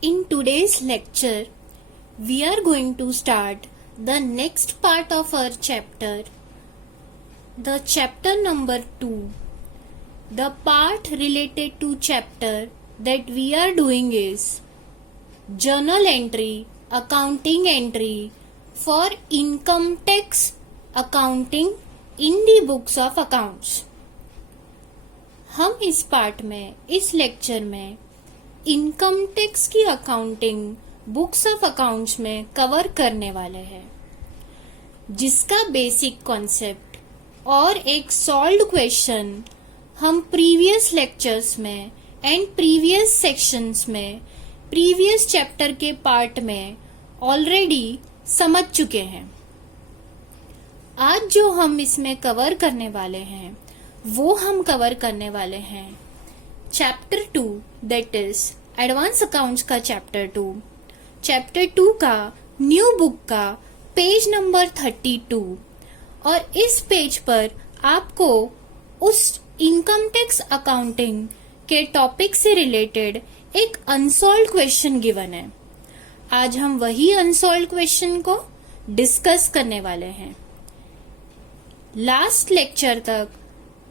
In today's lecture, we are going to start the next part of our chapter, the chapter number 2. The part related to chapter that we are doing is journal entry, accounting entry for income tax accounting in the books of accounts. हम इस part में, इस lecture में income tax की accounting books of accounts में cover करने वाले हैं, जिसका बेसिक कॉन्सेप्ट और एक सॉल्व्ड क्वेश्चन हम प्रीवियस लेक्चर्स में एंड प्रीवियस सेक्शंस में प्रीवियस चैप्टर के पार्ट में ऑलरेडी समझ चुके हैं। आज जो हम इसमें कवर करने वाले हैं वो हम कवर करने वाले हैं chapter 2, that is advance accounts का चैप्टर 2 का न्यू बुक का पेज नंबर 32। और इस पेज पर आपको उस इनकम टैक्स अकाउंटिंग के टॉपिक से रिलेटेड एक अनसॉल्व्ड क्वेश्चन गिवन है। आज हम वही अनसॉल्व्ड क्वेश्चन को डिस्कस करने वाले हैं। लास्ट लेक्चर तक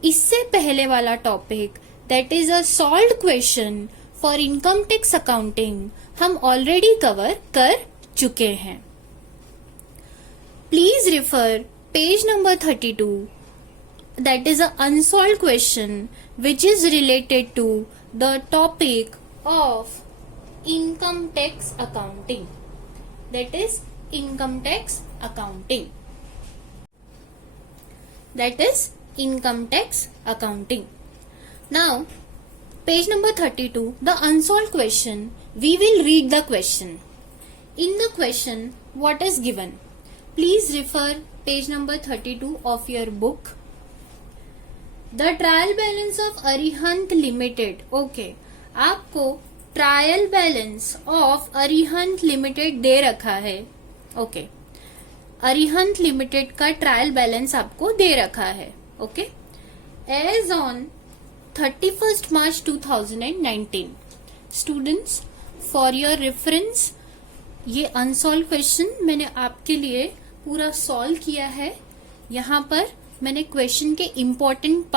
इससे पहले वाला topic that is a solved question for income tax accounting हम ऑलरेडी कवर कर चुके हैं। Please refer page number 32, that is a unsolved question which is related to the topic of income tax accounting, that is income tax accounting, that is income tax accounting. Now, page number 32, the unsolved question, we will read the question. In the question, what is given? Please refer page number 32 of your book. The trial balance of Arihant Limited. Okay, आपको trial balance of Arihant Limited दे रखा है। Okay. Arihant limited का trial balance आपको दे रखा है। Okay, as on 31 March 2019। Students, for your reference, ये अनसॉल्व क्वेश्चन मैंने आपके लिए पूरा सॉल्व किया है। यहाँ पर मैंने क्वेश्चन के इम्पोर्टेंट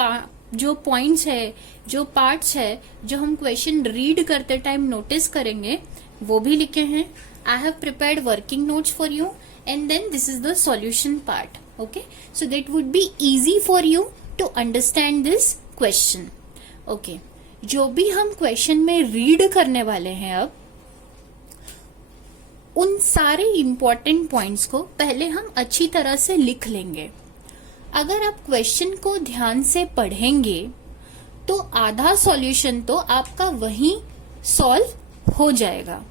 जो पॉइंट्स है, जो पार्ट्स है, जो हम क्वेश्चन रीड करते टाइम नोटिस करेंगे, वो भी लिखे हैं। I have prepared working notes for you and then this is the solution part. Okay, so that would be easy for you to understand this question. Okay, जो भी हम question में रीड करने वाले हैं अब, उन सारे इंपॉर्टेंट पॉइंट्स को पहले हम अच्छी तरह से लिख लेंगे। अगर आप क्वेश्चन को ध्यान से पढ़ेंगे तो आधा सॉल्यूशन तो आपका वहीं सॉल्व हो जाएगा।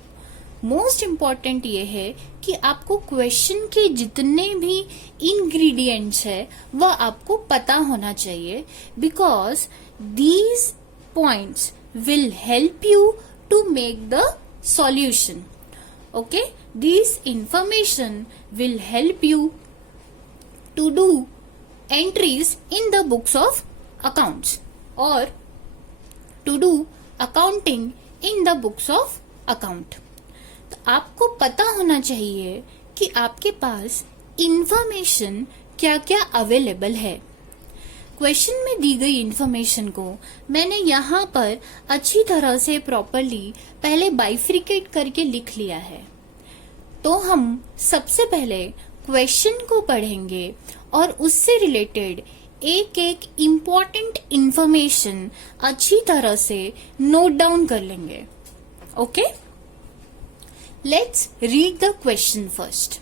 मोस्ट इम्पॉर्टेंट ये है कि आपको क्वेश्चन के जितने भी इंग्रेडिएंट्स है वह आपको पता होना चाहिए, because these points will help you to make the solution. Okay, this information will help you to do entries in the books of accounts और to do accounting in the books of account. तो आपको पता होना चाहिए कि आपके पास information क्या क्या अवेलेबल है। क्वेश्चन में दी गई इंफॉर्मेशन को मैंने यहाँ पर अच्छी तरह से प्रॉपरली पहले बाइफ्रिकेट करके लिख लिया है। तो हम सबसे पहले क्वेश्चन को पढ़ेंगे और उससे रिलेटेड एक एक इम्पॉर्टेंट इंफॉर्मेशन अच्छी तरह से नोट डाउन कर लेंगे। Okay, let's read the question first.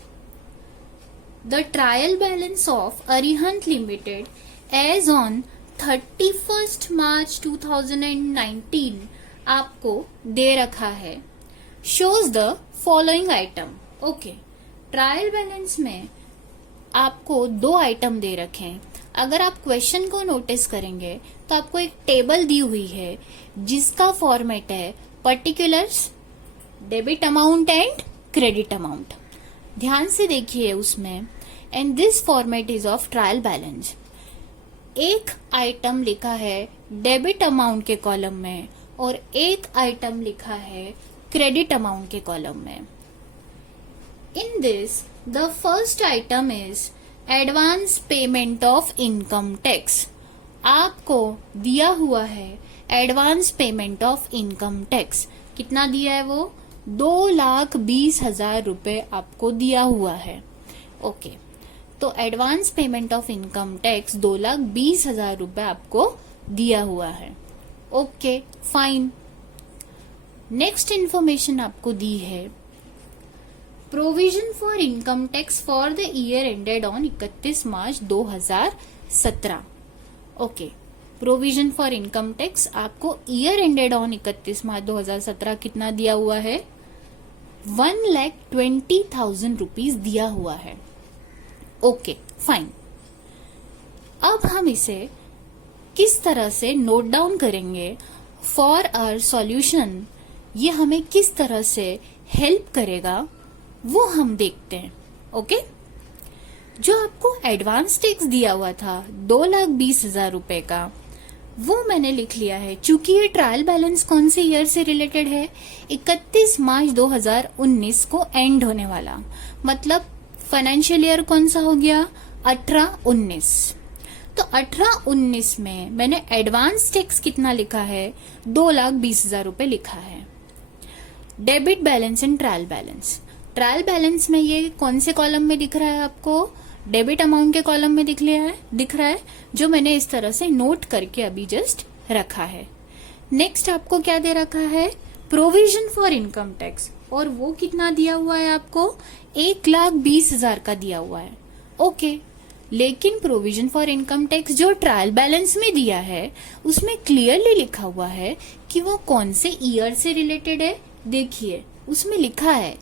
The trial balance of Arihant Limited as on 31st March 2019 आपको दे रखा है। shows the following item. Okay, trial balance में आपको 2 आइटम दे रखे हैं। अगर आप क्वेश्चन को नोटिस करेंगे तो आपको एक टेबल दी हुई है जिसका फॉर्मेट है particulars, debit amount and credit amount. ध्यान से देखिए उसमें, and this format is of trial balance. एक आइटम लिखा है डेबिट अमाउंट के कॉलम में और एक आइटम लिखा है क्रेडिट अमाउंट के कॉलम में। In this the first item is advance payment of income tax. आपको दिया हुआ है advance payment of income tax. कितना दिया है वो? 2,20,000 रुपए आपको दिया हुआ है। ओके, तो advance payment of income tax 2,20,000 रुपए आपको दिया हुआ है। Okay fine. नेक्स्ट इंफॉर्मेशन आपको दी है provision for income tax for the year ended on 31 March 2017। Okay, provision for income tax आपको ईयर एंडेड ऑन 31 मार्च 2017 कितना दिया हुआ है? 1,20,000 रुपीज दिया हुआ है। Okay fine. अब हम इसे किस तरह से नोट डाउन करेंगे फॉर आवर सॉल्यूशन, ये हमें किस तरह से हेल्प करेगा वो हम देखते हैं। ओके, जो आपको एडवांस टैक्स दिया हुआ था 2,20,000 रुपए का, वो मैंने लिख लिया है। चूंकि ये ट्रायल बैलेंस कौन से ईयर से रिलेटेड है? 31 मार्च 2019 को एंड होने वाला, मतलब फाइनेंशियल ईयर कौन सा हो गया? 18-19। तो 18-19 में मैंने एडवांस टैक्स कितना लिखा है? 2,20,000 रुपए लिखा है। Debit balance and trial balance. Trial balance में ये कौन से कॉलम में दिख रहा है आपको? डेबिट अमाउंट के कॉलम में दिख रहा है, जो मैंने इस तरह से नोट करके अभी जस्ट रखा है। नेक्स्ट आपको क्या दे रखा है? प्रोविजन फॉर इनकम टैक्स, और वो कितना दिया हुआ है आपको? 1,20,000 का दिया हुआ है। ओके, लेकिन प्रोविजन फॉर इनकम टैक्स जो ट्रायल बैलेंस में दिया है उसमें क्लियरली लिखा हुआ है कि वो कौन से ईयर से रिलेटेड है। देखिए, उसमें लिखा है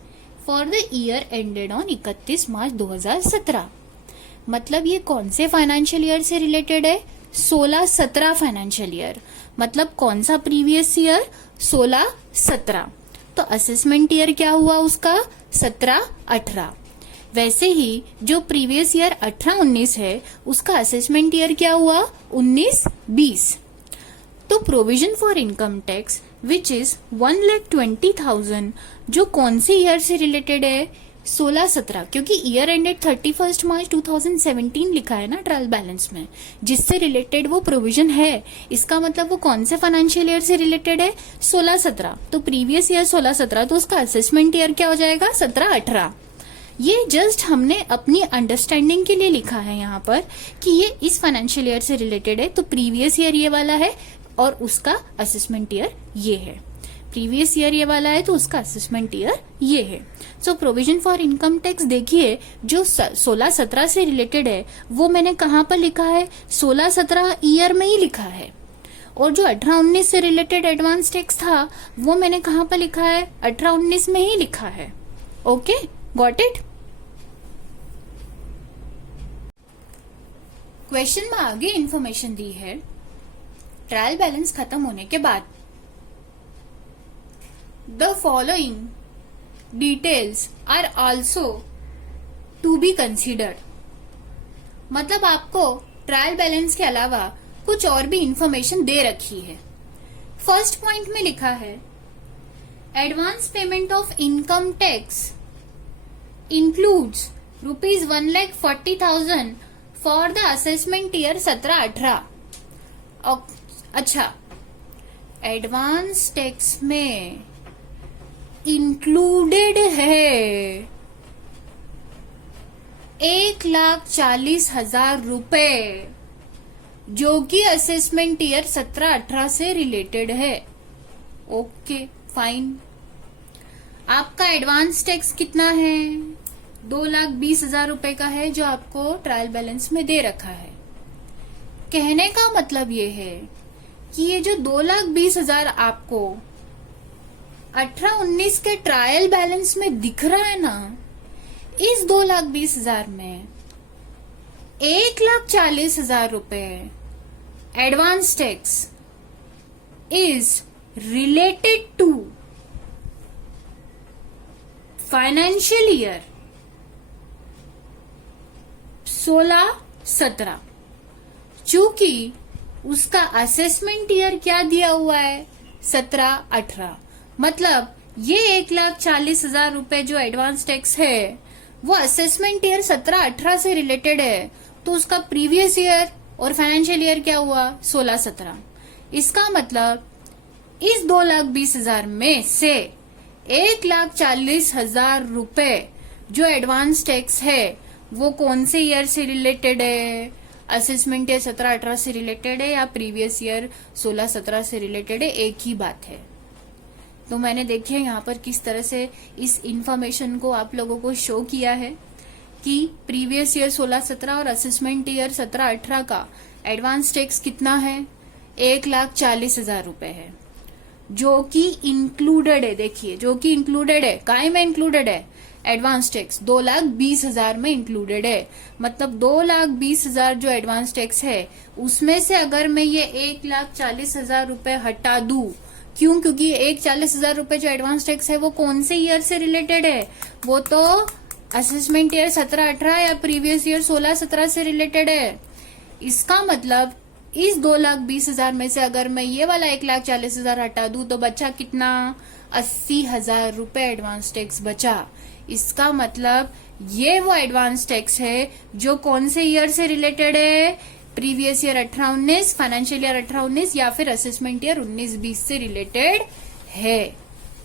for the year ended on 31 मार्च 2017। मतलब ये कौन से फाइनेंशियल ईयर से रिलेटेड है? 16-17 फाइनेंशियल ईयर। मतलब कौन सा प्रीवियस ईयर? 16-17। तो असेसमेंट ईयर क्या हुआ उसका? 17-18। वैसे ही जो प्रीवियस ईयर 18-19 है उसका असेसमेंट ईयर क्या हुआ? 19-20। तो provision for income tax which is 1,20,000 जो कौन से ईयर से रिलेटेड है? 16-17, क्योंकि ईयर एंडेड 31 मार्च 2017 लिखा है ना ट्रायल बैलेंस में, जिससे रिलेटेड वो प्रोविजन है। इसका मतलब वो कौन से फाइनेंशियल ईयर से रिलेटेड है? 16-17। तो प्रीवियस ईयर 16-17, तो उसका असेसमेंट ईयर क्या हो जाएगा? 17-18। ये जस्ट हमने अपनी अंडरस्टैंडिंग के लिए लिखा है यहाँ पर कि ये इस फाइनेंशियल ईयर से रिलेटेड है, तो प्रीवियस ईयर ये वाला है और उसका असेसमेंट ईयर ये है। प्रीवियस ईयर ये वाला है तो उसका असेसमेंट ईयर ये है। So provision for income tax देखिए, जो 16-17 से रिलेटेड है वो मैंने कहाँ पर लिखा है? 16-17 ईयर में ही लिखा है। और जो 18-19 से रिलेटेड एडवांस टैक्स था वो मैंने कहाँ पर लिखा है? 18-19 में ही लिखा है। Okay, got it? क्वेश्चन में आगे इंफॉर्मेशन दी है, ट्रायल बैलेंस खत्म होने के बाद the following details are also to be considered. मतलब आपको ट्रायल बैलेंस के अलावा कुछ और भी इंफॉर्मेशन दे रखी है। फर्स्ट पॉइंट में लिखा है advance payment of income tax includes ₹1,40,000 for the assessment year 17-18। अच्छा, एडवांस टैक्स में इंक्लूडेड है 1,40,000 रुपए, जो कि असेसमेंट ईयर 17-18 से रिलेटेड है। Okay fine. आपका एडवांस टैक्स कितना है? 2,20,000 रुपए का है, जो आपको ट्रायल बैलेंस में दे रखा है। कहने का मतलब ये है कि ये जो 2,20,000 आपको 18-19 के ट्रायल बैलेंस में दिख रहा है ना, इस 2,20,000 में 1,40,000 रुपए advance tax is related to financial year 16-17। चूंकि उसका असेसमेंट ईयर क्या दिया हुआ है? 17-18। मतलब ये 1,40,000 रुपए जो एडवांस टैक्स है वो असेसमेंट ईयर 17-18 से रिलेटेड है, तो उसका प्रीवियस ईयर और फाइनेंशियल ईयर क्या हुआ 16-17। इसका मतलब इस 2,20,000 में से 1,40,000 रुपए जो एडवांस टैक्स है वो कौन से ईयर से रिलेटेड है, असेसमेंट ईयर 17-18 से रिलेटेड है या प्रीवियस ईयर 16-17 से रिलेटेड है, एक ही बात है। तो मैंने देखिए यहाँ पर किस तरह से इस इंफॉर्मेशन को आप लोगों को शो किया है कि प्रीवियस ईयर 16-17 और असेसमेंट ईयर 17-18 का एडवांस टैक्स कितना है, 1,40,000 रुपए है, जो कि इंक्लूडेड है। देखिए जो कि इंक्लूडेड है, काय में इंक्लूडेड है, एडवांस टैक्स 2,20,000 में इंक्लूडेड है। मतलब 2,20,000 जो एडवांस टैक्स है उसमें से अगर मैं ये 1,40,000 रुपए हटा दूं, क्यों, क्योंकि 1,40,000 रुपए जो एडवांस टैक्स है वो कौन से ईयर से रिलेटेड है, वो तो असेसमेंट ईयर 17-18 या प्रीवियस ईयर 16-17 से रिलेटेड है। इसका मतलब इस 2,20,000 में से अगर मैं ये वाला 1,40,000 हटा दूं तो बचा कितना, 80,000 रुपए एडवांस टैक्स बचा। इसका मतलब ये वो एडवांस टैक्स है जो कौन से ईयर से रिलेटेड है, प्रीवियस ईयर 18-19, फाइनेंशियल ईयर 18-19 या फिर असेसमेंट ईयर 19-20 से रिलेटेड है।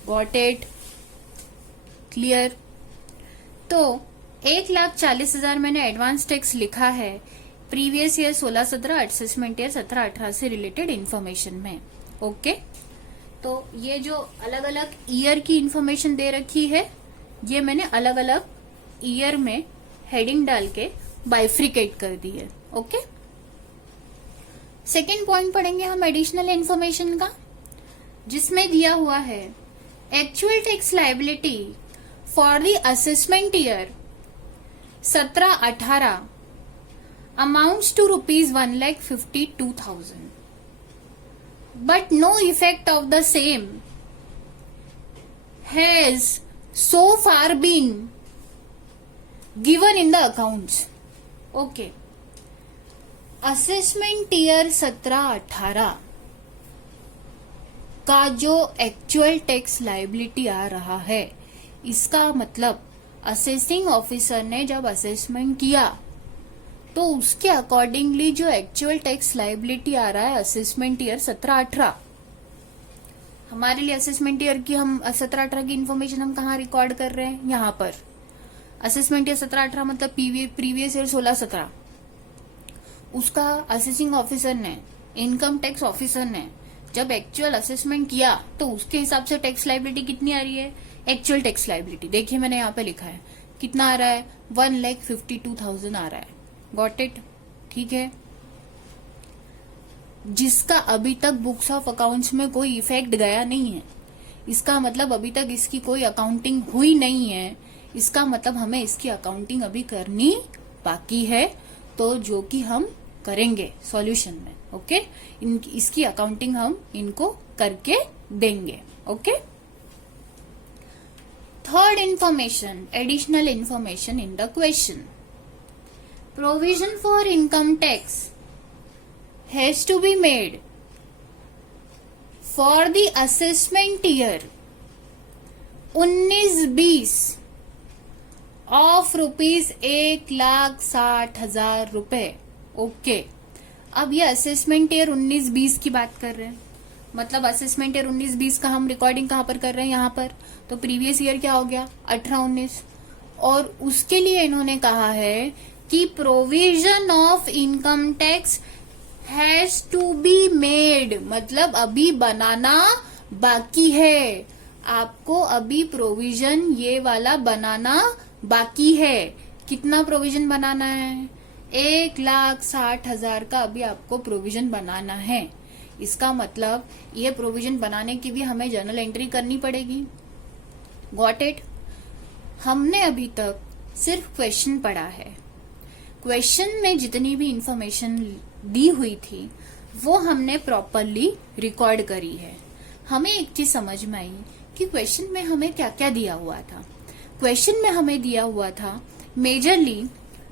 Got it, clear. तो 1,40,000 मैंने एडवांस टैक्स लिखा है प्रीवियस ईयर 16-17, असेसमेंट ईयर 17-18 से रिलेटेड इंफॉर्मेशन में। ओके, तो ये जो अलग अलग ईयर की इंफॉर्मेशन दे रखी है ये मैंने अलग अलग ईयर में हेडिंग डाल के बाइफ्रिकेट कर दी है। ओके, सेकेंड पॉइंट पढ़ेंगे हम एडिशनल इंफॉर्मेशन का, जिसमें दिया हुआ है actual tax liability for the assessment year 17-18 amounts to rupees 1,52,000, but no effect of the same has so far been given in the accounts. Okay, assessment year 17-18 का जो actual tax liability आ रहा है, इसका मतलब असेसिंग ऑफिसर ने जब assessment किया तो उसके अकॉर्डिंगली जो एक्चुअल टैक्स लायबिलिटी आ रहा है असेसमेंट ईयर 17-18, हमारे लिए असेसमेंट ईयर की हम 17-18 की इंफॉर्मेशन हम कहाँ रिकॉर्ड कर रहे हैं, यहाँ पर। असेसमेंट ईयर 17-18 मतलब प्रीवियस ईयर 16-17, उसका असेसिंग ऑफिसर ने, इनकम टैक्स ऑफिसर ने जब एक्चुअल असेसमेंट किया तो उसके हिसाब से टैक्स लायबिलिटी कितनी आ रही है, एक्चुअल टैक्स लायबिलिटी देखिए मैंने यहाँ पे लिखा है कितना आ रहा है, 1,52,000 आ रहा है। गॉट इट, ठीक है। जिसका अभी तक बुक्स ऑफ अकाउंट्स में कोई इफेक्ट गया नहीं है, इसका मतलब अभी तक इसकी कोई अकाउंटिंग हुई नहीं है, इसका मतलब हमें इसकी अकाउंटिंग अभी करनी बाकी है, तो जो कि हम करेंगे सॉल्यूशन में। ओके, इसकी अकाउंटिंग हम इनको करके देंगे। Okay, third information, additional information in the question, provision for income tax has to be made for the assessment year 19-20 of rupees 1,60,000 रुपए। ओके, अब ये असेसमेंट ईयर 19-20 की बात कर रहे हैं, मतलब असेसमेंट ईयर 19-20 का हम रिकॉर्डिंग कहाँ पर कर रहे हैं, यहाँ पर। तो प्रीवियस ईयर क्या हो गया 18-19, और उसके लिए इन्होंने कहा है कि provision of income tax has to be made, मतलब अभी बनाना बाकी है, आपको अभी प्रोविजन ये वाला बनाना बाकी है। कितना प्रोविजन बनाना है, 1,60,000 का अभी आपको प्रोविजन बनाना है। इसका मतलब ये प्रोविजन बनाने की भी हमें जर्नल एंट्री करनी पड़ेगी। Got it. हमने अभी तक सिर्फ क्वेश्चन पढ़ा है, क्वेश्चन में जितनी भी इंफॉर्मेशन दी हुई थी वो हमने प्रॉपरली रिकॉर्ड करी है। हमें एक चीज समझ में आई कि क्वेश्चन में हमें क्या क्या दिया हुआ था। क्वेश्चन में हमें दिया हुआ था मेजरली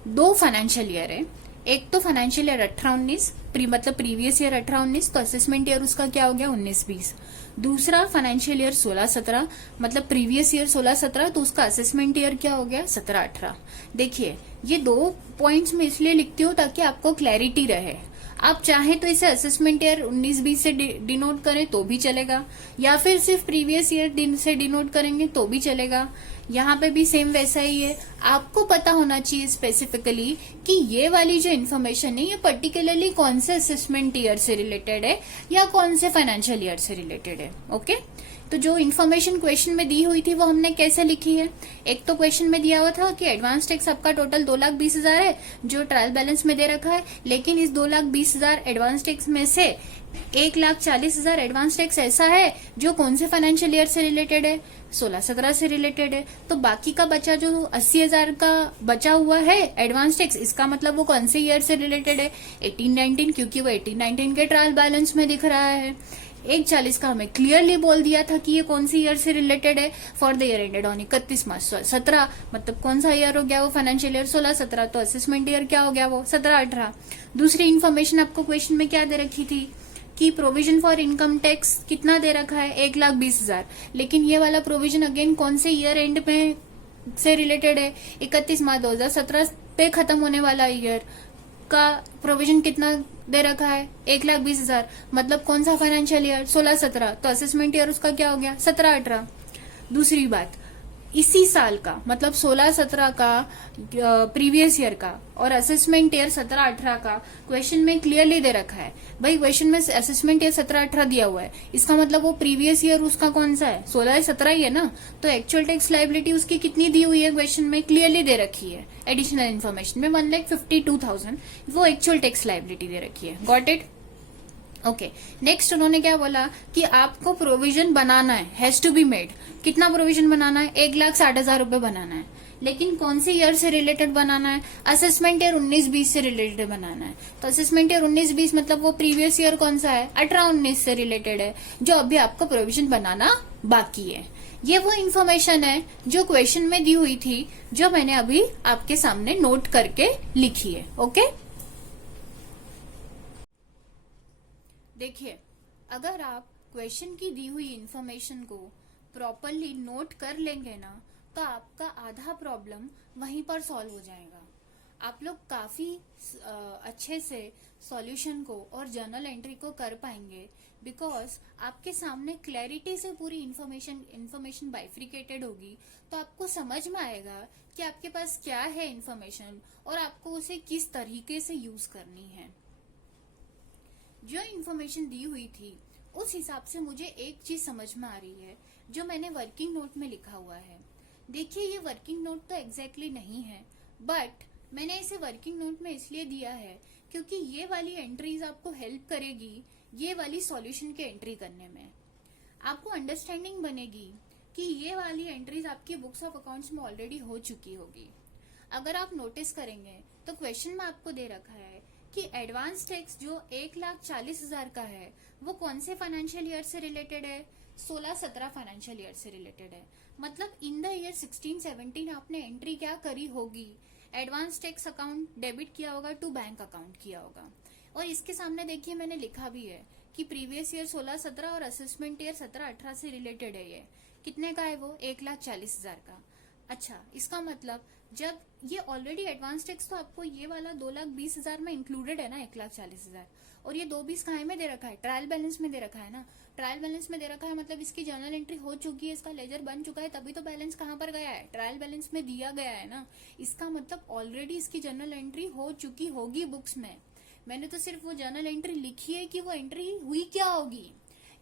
2 फाइनेंशियल ईयर है, एक तो फाइनेंशियल ईयर 18-19 मतलब प्रीवियस ईयर 18-19, तो असेसमेंट ईयर उसका क्या हो गया 19-20। दूसरा फाइनेंशियल ईयर 16-17, मतलब प्रीवियस ईयर 16-17, तो उसका असेसमेंट ईयर क्या हो गया 17-18। देखिए ये 2 पॉइंट्स में इसलिए लिखती हूँ ताकि आपको क्लैरिटी रहे। आप चाहे तो इसे असेसमेंट ईयर 19-20 से डिनोट करें तो भी चलेगा, या फिर सिर्फ प्रीवियस ईयर से डिनोट करेंगे तो भी चलेगा। यहाँ पे भी सेम वैसा ही है। आपको पता होना चाहिए स्पेसिफिकली कि ये वाली जो इन्फॉर्मेशन है ये पर्टिकुलरली कौन से असेसमेंट ईयर से रिलेटेड है या कौन से फाइनेंशियल ईयर से रिलेटेड है। ओके, तो जो इन्फॉर्मेशन क्वेश्चन में दी हुई थी वो हमने कैसे लिखी है। एक तो क्वेश्चन में दिया हुआ था कि एडवांस टैक्स आपका टोटल 2,20,000 है जो ट्रायल बैलेंस में दे रखा है, लेकिन इस 2,20,000 एडवांस टैक्स में से 1,40,000 एडवांस टैक्स ऐसा है जो कौन से फाइनेंशियल ईयर से रिलेटेड है, 16-17 से रिलेटेड है। तो बाकी का बचा जो 80,000 का बचा हुआ है एडवांस टैक्स, इसका मतलब वो कौन से ईयर से रिलेटेड है, 18-19, क्योंकि वो 18-19 के ट्रायल बैलेंस में दिख रहा है। 1,40 का हमें क्लियरली बोल दिया था कि ये कौन सी ईयर से रिलेटेड है, for the year ended on 31 मार्च 17, मतलब कौन सा ईयर हो गया वो फाइनेंशियल ईयर 16-17, तो असेसमेंट ईयर क्या हो गया वो 17-18। दूसरी इन्फॉर्मेशन आपको क्वेश्चन में क्या दे रखी थी कि प्रोविजन फॉर इनकम टैक्स कितना दे रखा है 1,20,000, लेकिन ये वाला प्रोविजन अगेन कौन से ईयर एंड में से रिलेटेड है, 31 मार्च 2017 पे खत्म होने वाला ईयर का प्रोविजन कितना दे रखा है 1,20,000, मतलब कौन सा फाइनेंशियल ईयर 16-17, तो असेसमेंट ईयर उसका क्या हो गया 17-18। दूसरी बात, इसी साल का मतलब 16-17 का प्रीवियस ईयर का और असेसमेंट ईयर 17-18 का क्वेश्चन में क्लियरली दे रखा है। भाई क्वेश्चन में असेसमेंट ईयर 17-18 दिया हुआ है, इसका मतलब वो प्रीवियस ईयर उसका कौन सा है 16-17 ही है ना, तो एक्चुअल टैक्स लायबिलिटी उसकी कितनी दी हुई है क्वेश्चन में क्लियरली दे रखी है। एडिशनल इन्फॉर्मेशन में 1,52,000 वो एक्चुअल टैक्स लायबिलिटी दे रखी है। Got it? ओके, नेक्स्ट उन्होंने क्या बोला कि आपको प्रोविजन बनाना है, हैज टू बी मेड। कितना प्रोविजन बनाना है 1,60,000 रुपए बनाना है, लेकिन कौन से ईयर से रिलेटेड बनाना है, असेसमेंट ईयर 19-20 से रिलेटेड बनाना है। तो असेसमेंट ईयर 19-20 मतलब वो प्रीवियस ईयर कौन सा है 18-19 से रिलेटेड है, जो अभी आपको प्रोविजन बनाना बाकी है। ये वो इन्फॉर्मेशन है जो क्वेश्चन में दी हुई थी, जो मैंने अभी आपके सामने नोट करके लिखी है। ओके, देखिए अगर आप क्वेश्चन की दी हुई इन्फॉर्मेशन को प्रॉपरली नोट कर लेंगे ना, तो आपका आधा प्रॉब्लम वहीं पर सॉल्व हो जाएगा। आप लोग काफी अच्छे से सॉल्यूशन को और जर्नल एंट्री को कर पाएंगे, बिकॉज आपके सामने क्लैरिटी से पूरी इन्फॉर्मेशन बाइफ्रिकेटेड होगी। तो आपको समझ में आएगा कि आपके पास क्या है इन्फॉर्मेशन और आपको उसे किस तरीके से यूज करनी है। जो इन्फॉर्मेशन दी हुई थी उस हिसाब से मुझे एक चीज समझ में आ रही है, जो मैंने वर्किंग नोट में लिखा हुआ है। देखिए ये वर्किंग नोट तो एग्जैक्टली नहीं है, बट मैंने इसे वर्किंग नोट में इसलिए दिया है क्योंकि ये वाली एंट्रीज आपको हेल्प करेगी ये वाली सॉल्यूशन के एंट्री करने में। आपको अंडरस्टैंडिंग बनेगी कि ये वाली एंट्रीज आपकी बुक्स ऑफ अकाउंट्स में ऑलरेडी हो चुकी होगी। अगर आप नोटिस करेंगे तो क्वेश्चन में आपको दे रखा है कि एडवांस टैक्स जो 1,40,000 का है वो कौन से फाइनेंशियल ईयर से रिलेटेड है, 16-17 फाइनेंशियल ईयर से रिलेटेड है। मतलब इन द ईयर 16-17 आपने एंट्री क्या करी होगी, एडवांस टैक्स अकाउंट डेबिट किया होगा टू बैंक अकाउंट किया होगा। और इसके सामने देखिए मैंने लिखा भी है कि प्रीवियस ईयर 16-17 और असेसमेंट ईयर 17-18 से रिलेटेड है। ये कितने का है वो 1,40,000 का। अच्छा, इसका मतलब जब ये ऑलरेडी एडवांस टैक्स तो आपको ये वाला 2,20,000 में इंक्लूडेड है ना 1,40,000, और ये 2,20 कहाँ में दे रखा है ट्रायल बैलेंस में दे रखा है ना। ट्रायल बैलेंस में दे रखा है मतलब इसकी जर्नल एंट्री हो चुकी है, इसका लेजर बन चुका है, तभी तो बैलेंस कहाँ पर गया है ट्रायल बैलेंस में दिया गया है ना। इसका मतलब ऑलरेडी इसकी जर्नल एंट्री हो चुकी होगी बुक्स में। मैंने तो सिर्फ वो जर्नल एंट्री लिखी है कि वो एंट्री हुई क्या होगी।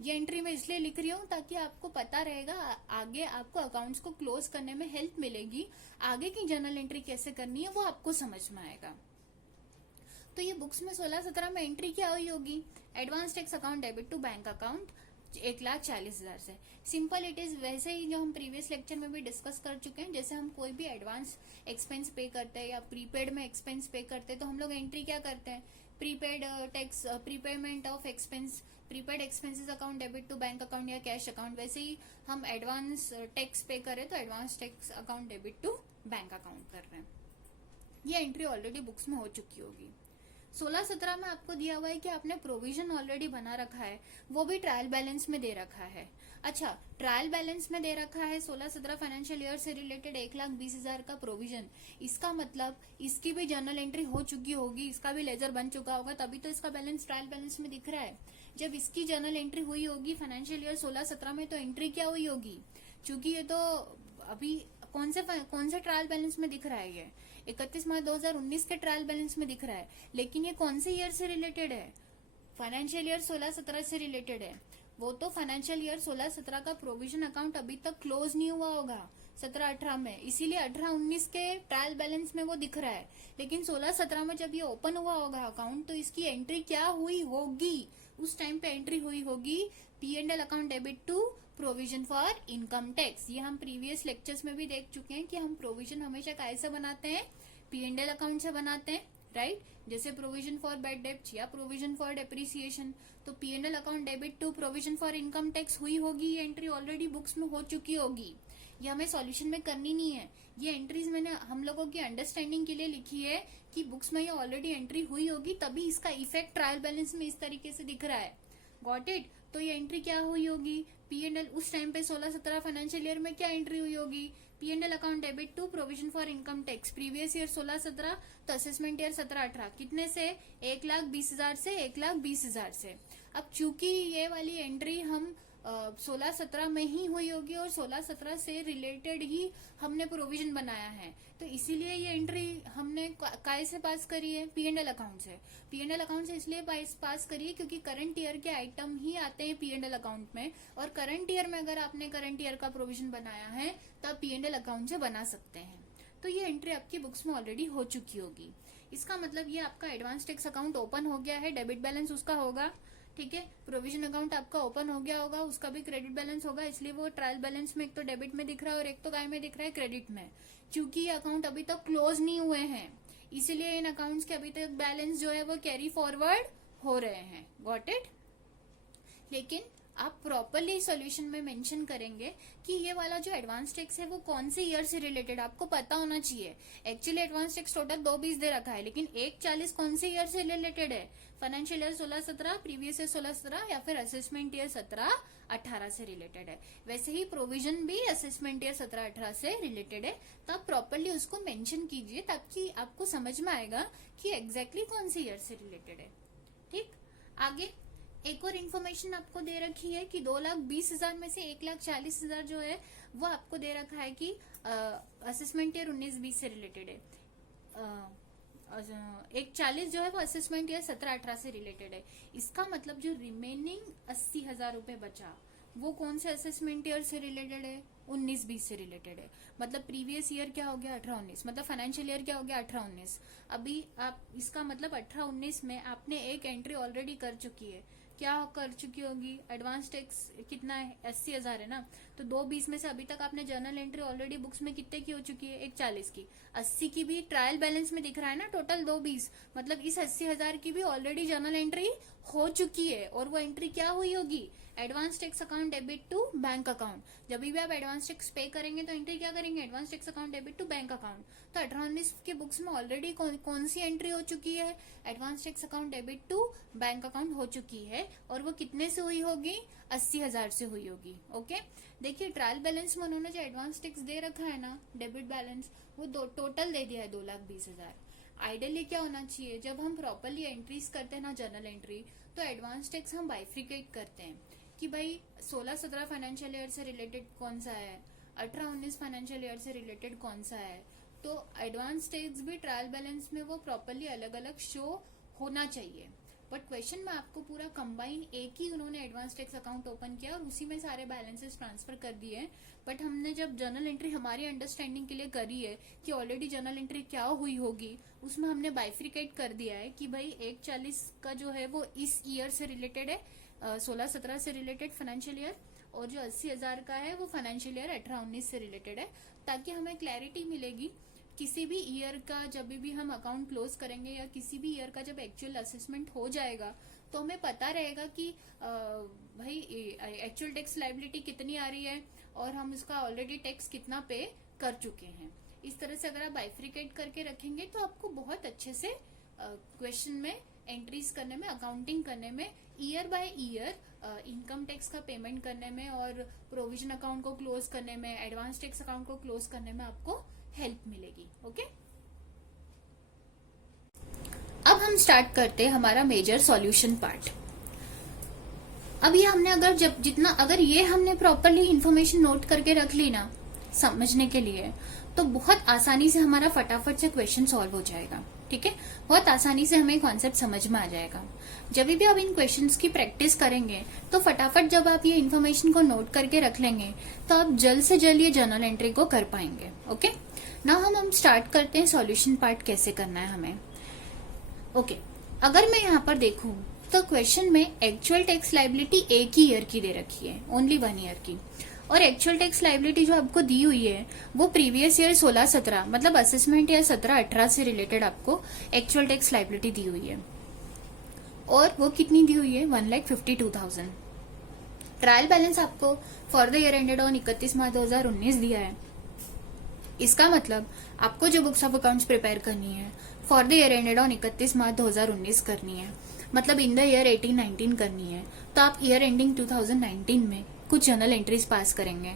ये एंट्री मैं इसलिए लिख रही हूँ ताकि आपको पता रहेगा, आगे आपको अकाउंट्स को क्लोज करने में हेल्प मिलेगी, आगे की जर्नल एंट्री कैसे करनी है वो आपको समझ में आएगा। तो ये बुक्स में 16-17 में एंट्री क्या हुई होगी, advance tax account debit to bank account 1,40,000 से। सिंपल इट इज, वैसे ही जो हम प्रीवियस लेक्चर में भी डिस्कस कर चुके हैं, जैसे हम कोई भी एडवांस एक्सपेंस पे करते हैं या प्रीपेड में एक्सपेंस पे करते हैं तो हम लोग एंट्री क्या करते हैं, prepaid tax prepayment of expense, prepaid expenses account debit to bank account या कैश अकाउंट। वैसे ही हम एडवांस टैक्स पे करें तो advance tax account debit to bank account कर रहे हैं। ये एंट्री ऑलरेडी बुक्स में हो चुकी होगी। 16-17 में आपको दिया हुआ है कि आपने प्रोविजन ऑलरेडी बना रखा है, वो भी ट्रायल बैलेंस में दे रखा है। अच्छा, ट्रायल बैलेंस में दे रखा है 16-17 फाइनेंशियल ईयर से रिलेटेड 1,20,000 का प्रोविजन। इसका मतलब इसकी भी जर्नल एंट्री हो चुकी होगी, इसका भी लेजर बन चुका होगा, तभी तो इसका बैलेंस ट्रायल बैलेंस में दिख रहा है। जब इसकी जर्नल एंट्री हुई होगी फाइनेंशियल ईयर 16-17 में, तो एंट्री क्या हुई होगी? चूंकि ये तो अभी कौन से ट्रायल बैलेंस में दिख रहा है, ये 31 मार्च 2019 के ट्रायल बैलेंस में दिख रहा है, लेकिन ये कौन से ईयर से रिलेटेड है? फाइनेंशियल ईयर 16-17 से रिलेटेड है। वो तो फाइनेंशियल ईयर 16-17 का प्रोविजन अकाउंट अभी तक क्लोज नहीं हुआ होगा 17-18 में, इसीलिए 18-19 के ट्रायल बैलेंस में वो दिख रहा है। लेकिन 16-17 में जब ये ओपन हुआ होगा अकाउंट, तो इसकी एंट्री क्या हुई होगी? उस टाइम पे एंट्री हुई होगी P&L account debit to provision for income tax. ये हम प्रीवियस लेक्चर्स में भी देख चुके हैं कि हम प्रोविजन हमेशा कैसे बनाते हैं? P&L अकाउंट से बनाते हैं, राइट? जैसे प्रोविजन फॉर बैड डेब्ट या प्रोविजन फॉर डेप्रिसिएशन। तो P&L account debit to provision for income tax हुई होगी, ये एंट्री ऑलरेडी बुक्स में हो चुकी होगी। ये हमें सॉल्यूशन में करनी नहीं है, ये एंट्रीज मैंने हम लोगों की अंडरस्टैंडिंग के लिए लिखी है कि बुक्स में ये ऑलरेडी एंट्री हुई होगी, तभी इसका इफेक्ट ट्रायल बैलेंस में इस तरीके से दिख रहा है। Got it? तो ये एंट्री क्या हुई होगी? P&L उस टाइम पे 16-17 फाइनेंशियल ईयर में क्या एंट्री हुई होगी? P&L account debit to provision for income tax. Previous year 16-17, तो असेसमेंट ईयर 17-18 कितने से? 1,20,000 से 1,20,000 से। अब चूंकि ये वाली एंट्री हम 16-17 में ही हुई होगी और 16-17 से रिलेटेड ही हमने प्रोविजन बनाया है, तो इसीलिए ये एंट्री हमने काय से पास करी है? P&L अकाउंट से। P&L अकाउंट से इसलिए पास करी है क्योंकि करंट ईयर के आइटम ही आते हैं P&L अकाउंट में, और करंट ईयर में अगर आपने करंट ईयर का प्रोविजन बनाया है तब P&L अकाउंट से बना सकते हैं। तो ये एंट्री आपकी बुक्स में ऑलरेडी हो चुकी होगी। इसका मतलब ये आपका एडवांस टैक्स अकाउंट ओपन हो गया है, डेबिट बैलेंस उसका होगा, ठीक है। प्रोविजन अकाउंट आपका ओपन हो गया होगा, उसका भी क्रेडिट बैलेंस होगा, इसलिए वो ट्रायल बैलेंस में एक तो डेबिट में दिख रहा है और एक तो काय में दिख रहा है? क्रेडिट में। क्योंकि ये अकाउंट अभी तक क्लोज नहीं हुए हैं, इसीलिए इन अकाउंट्स के अभी तक बैलेंस जो है वो कैरी फॉरवर्ड हो रहे हैं। Got it? लेकिन आप प्रॉपरली सॉल्यूशन में मेंशन करेंगे कि ये वाला जो एडवांस टैक्स है वो कौन से ईयर से रिलेटेड, आपको पता होना चाहिए। एक्चुअली एडवांस टैक्स टोटल 2,20 दे रखा है, लेकिन 1,40 कौन से ईयर से रिलेटेड है? फाइनेंशियल ईयर 16-17, प्रीवियस ईयर 16-17 या फिर असेसमेंट ईयर 17-18 से रिलेटेड है। वैसे ही प्रोविजन भी असेसमेंट ईयर 17-18 से रिलेटेड है, तो आप प्रॉपरली उसको मेंशन कीजिए ताकि आपको समझ में आएगा कि एग्जैक्टली कौन से ईयर से रिलेटेड है। ठीक, आगे एक और इन्फॉर्मेशन आपको दे रखी है कि 2,20,000 में से 1,40,000 जो है वो आपको दे रखा है कि असेसमेंट ईयर 19-20 से रिलेटेड है। 1,40 जो है वो असेसमेंट ईयर 17-18 से रिलेटेड है। इसका मतलब जो रिमेनिंग 80,000 रुपए बचा वो कौन से असेसमेंट ईयर से रिलेटेड है? 19-20 से रिलेटेड है। मतलब प्रीवियस ईयर क्या हो गया? 18-19, मतलब फाइनेंशियल ईयर क्या हो गया? 18-19। अभी आप इसका मतलब 18-19 में आपने एक एंट्री ऑलरेडी कर चुकी है। क्या कर चुकी होगी? एडवांस टैक्स कितना है? 80,000 है ना, तो 2,20 में से अभी तक आपने जर्नल एंट्री ऑलरेडी बुक्स में कितने की हो चुकी है? 1,40 की। 80 की भी ट्रायल बैलेंस में दिख रहा है ना, टोटल 2,20, मतलब इस 80,000 की भी ऑलरेडी जर्नल एंट्री हो चुकी है। और वो एंट्री क्या हुई होगी? Advance tax account debit to bank account. जब भी आप एडवांस टैक्स पे करेंगे तो एंट्री क्या करेंगे? Advance tax account debit to bank account. तो 18-19 की बुक्स में ऑलरेडी कौन सी एंट्री हो चुकी है? Advance tax account debit to bank account हो चुकी है, और वो कितने से हुई होगी? 80,000 से हुई होगी। ओके, देखिए ट्रायल बैलेंस में उन्होंने जो एडवांस टैक्स दे रखा है ना, डेबिट बैलेंस, वो टोटल दे दिया है 2,20,000। आइडियली क्या होना चाहिए, जब हम प्रॉपरली एंट्रीज करते हैं ना जर्नल एंट्री, तो एडवांस टैक्स हम बाइफ्रिकेट करते हैं कि भाई 16-17 फाइनेंशियल ईयर से रिलेटेड कौन सा है, 18-19 फाइनेंशियल ईयर से रिलेटेड कौन सा है। तो एडवांस टैक्स भी ट्रायल बैलेंस में वो प्रॉपरली अलग अलग शो होना चाहिए। बट क्वेश्चन में आपको पूरा कंबाइन एक ही उन्होंने एडवांस टैक्स अकाउंट ओपन किया और उसी में सारे बैलेंसेस ट्रांसफर कर दिए। बट हमने जब जर्नल एंट्री हमारी अंडरस्टैंडिंग के लिए करी है कि ऑलरेडी जर्नल एंट्री क्या हुई होगी, उसमें हमने बाइफ्रिकेट कर दिया है कि भाई 1,40 का जो है वो इस ईयर से रिलेटेड है, 16-17 से रिलेटेड फाइनेंशियल ईयर, और जो 80,000 का है वो फाइनेंशियल ईयर 18-19 से रिलेटेड है, ताकि हमें क्लैरिटी मिलेगी किसी भी ईयर का जब भी हम अकाउंट क्लोज करेंगे या किसी भी ईयर का जब एक्चुअल असेसमेंट हो जाएगा तो हमें पता रहेगा कि भाई एक्चुअल टैक्स लायबिलिटी कितनी आ रही है और हम उसका ऑलरेडी टैक्स कितना पे कर चुके हैं। इस तरह से अगर आप बाइफ्रिकेट करके रखेंगे तो आपको बहुत अच्छे से क्वेश्चन में एंट्रीज करने में, अकाउंटिंग करने में, year by year income tax का पेमेंट करने में और प्रोविजन अकाउंट को क्लोज करने में, एडवांस टैक्स अकाउंट को क्लोज करने में आपको हेल्प मिलेगी। ओके, अब हम स्टार्ट करते हैं हमारा मेजर सॉल्यूशन पार्ट। अब ये हमने अगर ये हमने प्रॉपरली इंफॉर्मेशन नोट करके रख ली ना समझने के लिए, तो बहुत आसानी से हमारा फटाफट से क्वेश्चन सॉल्व हो जाएगा। ठीक है, बहुत आसानी से हमें कॉन्सेप्ट समझ में आ जाएगा। जब भी आप इन क्वेश्चंस की प्रैक्टिस करेंगे तो फटाफट जब आप ये इन्फॉर्मेशन को नोट करके रख लेंगे तो आप जल्द से जल्द ये जर्नल एंट्री को कर पाएंगे। ओके, नाउ हम स्टार्ट करते हैं सॉल्यूशन पार्ट कैसे करना है हमें। ओके, अगर मैं यहाँ पर देखूं तो क्वेश्चन में एक्चुअल टैक्स लायबिलिटी एक ही ईयर की दे रखी है, ओनली 1 ईयर की, और एक्चुअल टैक्स लायबिलिटी जो आपको दी हुई है वो प्रीवियस ईयर 16-17 मतलब असेसमेंट या 17-18 से रिलेटेड आपको एक्चुअल टैक्स लायबिलिटी दी हुई है। और वो कितनी दी हुई है? 1,52,000। ट्रायल बैलेंस आपको for the year ended on 31 March 2019 दिया है। इसका मतलब आपको जो बुक्स ऑफ अकाउंट्स प्रिपेयर करनी है for the year ended on 31 March 2019 करनी है, मतलब इन द ईयर 18-19 करनी है, तो आप ईयर एंडिंग 2019 में कुछ जर्नल एंट्रीज पास करेंगे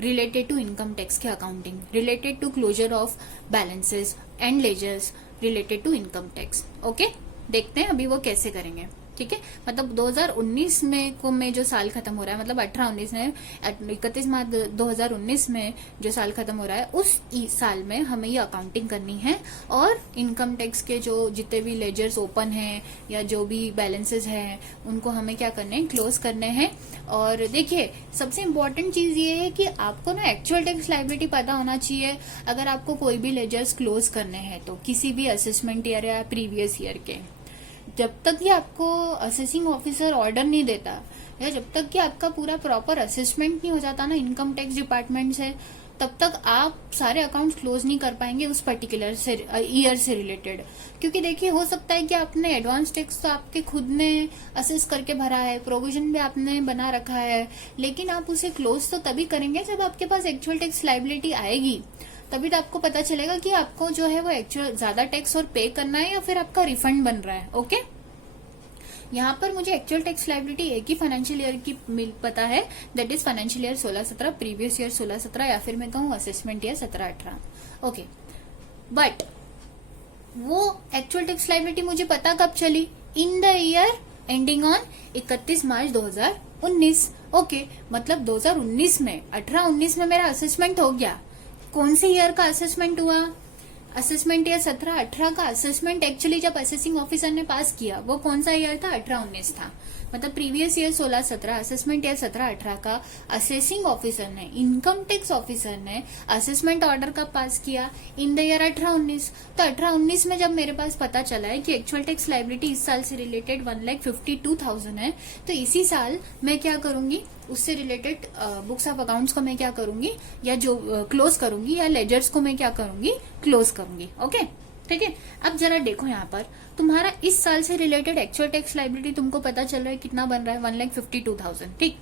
रिलेटेड टू इनकम टैक्स की accounting, related to closure of balances and ledgers related to income tax. Okay, देखते हैं अभी वो कैसे करेंगे। ठीक है, मतलब 2019 में जो साल खत्म हो रहा है, मतलब 18-19 में 31 मार्च 2019 में जो साल खत्म हो रहा है उस साल में हमें ये अकाउंटिंग करनी है और इनकम टैक्स के जो जितने भी लेजर्स ओपन हैं या जो भी बैलेंसेस हैं उनको हमें क्या करने हैं? क्लोज करने हैं। और देखिए, सबसे इम्पोर्टेंट चीज ये है कि आपको ना एक्चुअल टैक्स लायबिलिटी पता होना चाहिए अगर आपको कोई भी लेजर्स क्लोज करने हैं तो, किसी भी असेसमेंट ईयर या प्रीवियस ईयर के। जब तक कि आपको असेसिंग ऑफिसर ऑर्डर नहीं देता या जब तक कि आपका पूरा प्रॉपर असेसमेंट नहीं हो जाता ना इनकम टैक्स डिपार्टमेंट से, तब तक आप सारे अकाउंट्स क्लोज नहीं कर पाएंगे उस पर्टिकुलर ईयर से रिलेटेड। क्योंकि देखिए, हो सकता है कि आपने एडवांस टैक्स तो आपके खुद ने असेस करके भरा है, प्रोविजन भी आपने बना रखा है, लेकिन आप उसे क्लोज तो तभी करेंगे जब आपके पास एक्चुअल टैक्स लायबिलिटी आएगी। तभी तो आपको पता चलेगा कि आपको जो है वो एक्चुअल ज्यादा टैक्स और पे करना है या फिर आपका रिफंड बन रहा है। ओके, यहाँ पर मुझे एक्चुअल टैक्स लायबिलिटी एक ही फाइनेंशियल ईयर की पता है, that is financial year 16-17, previous year 16-17 या फिर मैं कहूँ असेसमेंट ईयर 17-18। ओके, बट वो एक्चुअल टैक्स लायबिलिटी मुझे पता कब चली? In the year ending on 31 March 2019। Okay, मतलब 2019 में 18-19 में मेरा असेसमेंट हो गया। कौन से ईयर का असेसमेंट हुआ? असेसमेंट ईयर 17-18 का असेसमेंट एक्चुअली जब असेसिंग ऑफिसर ने पास किया वो कौन सा ईयर था? 18-19 था। मतलब प्रीवियस ईयर 16-17, असेसमेंट ईयर 17-18 का असेसिंग ऑफिसर ने, इनकम टैक्स ऑफिसर ने असेसमेंट ऑर्डर का पास किया इन द ईयर 18-19। तो 18-19 में जब मेरे पास पता चला है कि एक्चुअल टैक्स लायबिलिटी इस साल से रिलेटेड 1,52,000 है, तो इसी साल मैं क्या करूंगी? उससे रिलेटेड बुक्स ऑफ अकाउंट्स को मैं क्या करूंगी या जो क्लोज करूंगी या लेजर्स को मैं क्या करूंगी? क्लोज करूंगी। ओके, ठीक है। अब जरा देखो, यहाँ पर तुम्हारा इस साल से रिलेटेड एक्चुअल टैक्स लायबिलिटी तुमको पता चल रहा है कितना बन रहा है? 1,52,000। ठीक,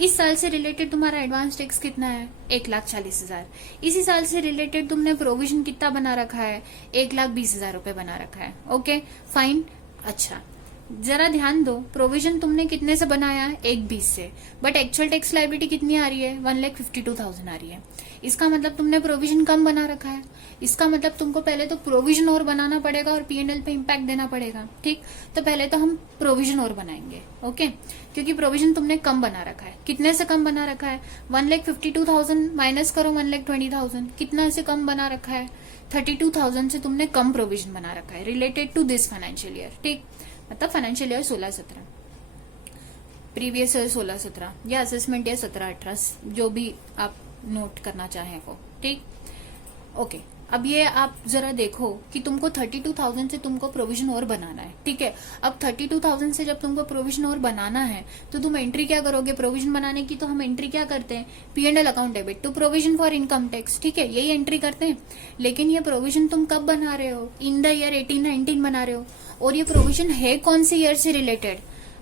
इस साल से रिलेटेड तुम्हारा एडवांस टैक्स कितना है? 1,40,000। इसी साल से रिलेटेड तुमने प्रोविजन कितना बना रखा है? 1,20,000 रुपए बना रखा है। Okay, fine. अच्छा, जरा ध्यान दो, प्रोविजन तुमने कितने से बनाया? 1,20 से, बट एक्चुअल टैक्स लायबिलिटी कितनी आ रही है? 1,52,000 आ रही है। इसका मतलब तुमने प्रोविजन कम बना रखा है। इसका मतलब तुमको पहले तो प्रोविजन और बनाना पड़ेगा और P&L पे इम्पैक्ट देना पड़ेगा। ठीक, तो पहले तो हम प्रोविजन और बनाएंगे। ओके, क्योंकि प्रोविजन तुमने कम बना रखा है। कितने से कम बना रखा है? 1,52,000 माइनस करो 1,20,000, कितना से कम बना रखा है? 32,000 से तुमने कम प्रोविजन बना रखा है related to this financial year. ठीक, मतलब फाइनेंशियल ईयर 16-17, प्रीवियस ईयर 16-17 या असेसमेंट ईयर 17-18, जो भी आप नोट करना चाहें वो। ठीक, ओके। अब ये आप जरा देखो कि तुमको 32,000 से तुमको प्रोविजन और बनाना है। ठीक है, अब 32,000 से जब तुमको प्रोविजन और बनाना है तो तुम एंट्री क्या करोगे? प्रोविजन बनाने की तो हम एंट्री क्या करते हैं? P&L account debit to provision for income tax. ठीक है, यही एंट्री करते हैं। लेकिन ये प्रोविजन तुम कब बना रहे हो? इन द ईयर 18-19 बना रहे हो। और ये प्रोविजन है कौन से ईयर से रिलेटेड?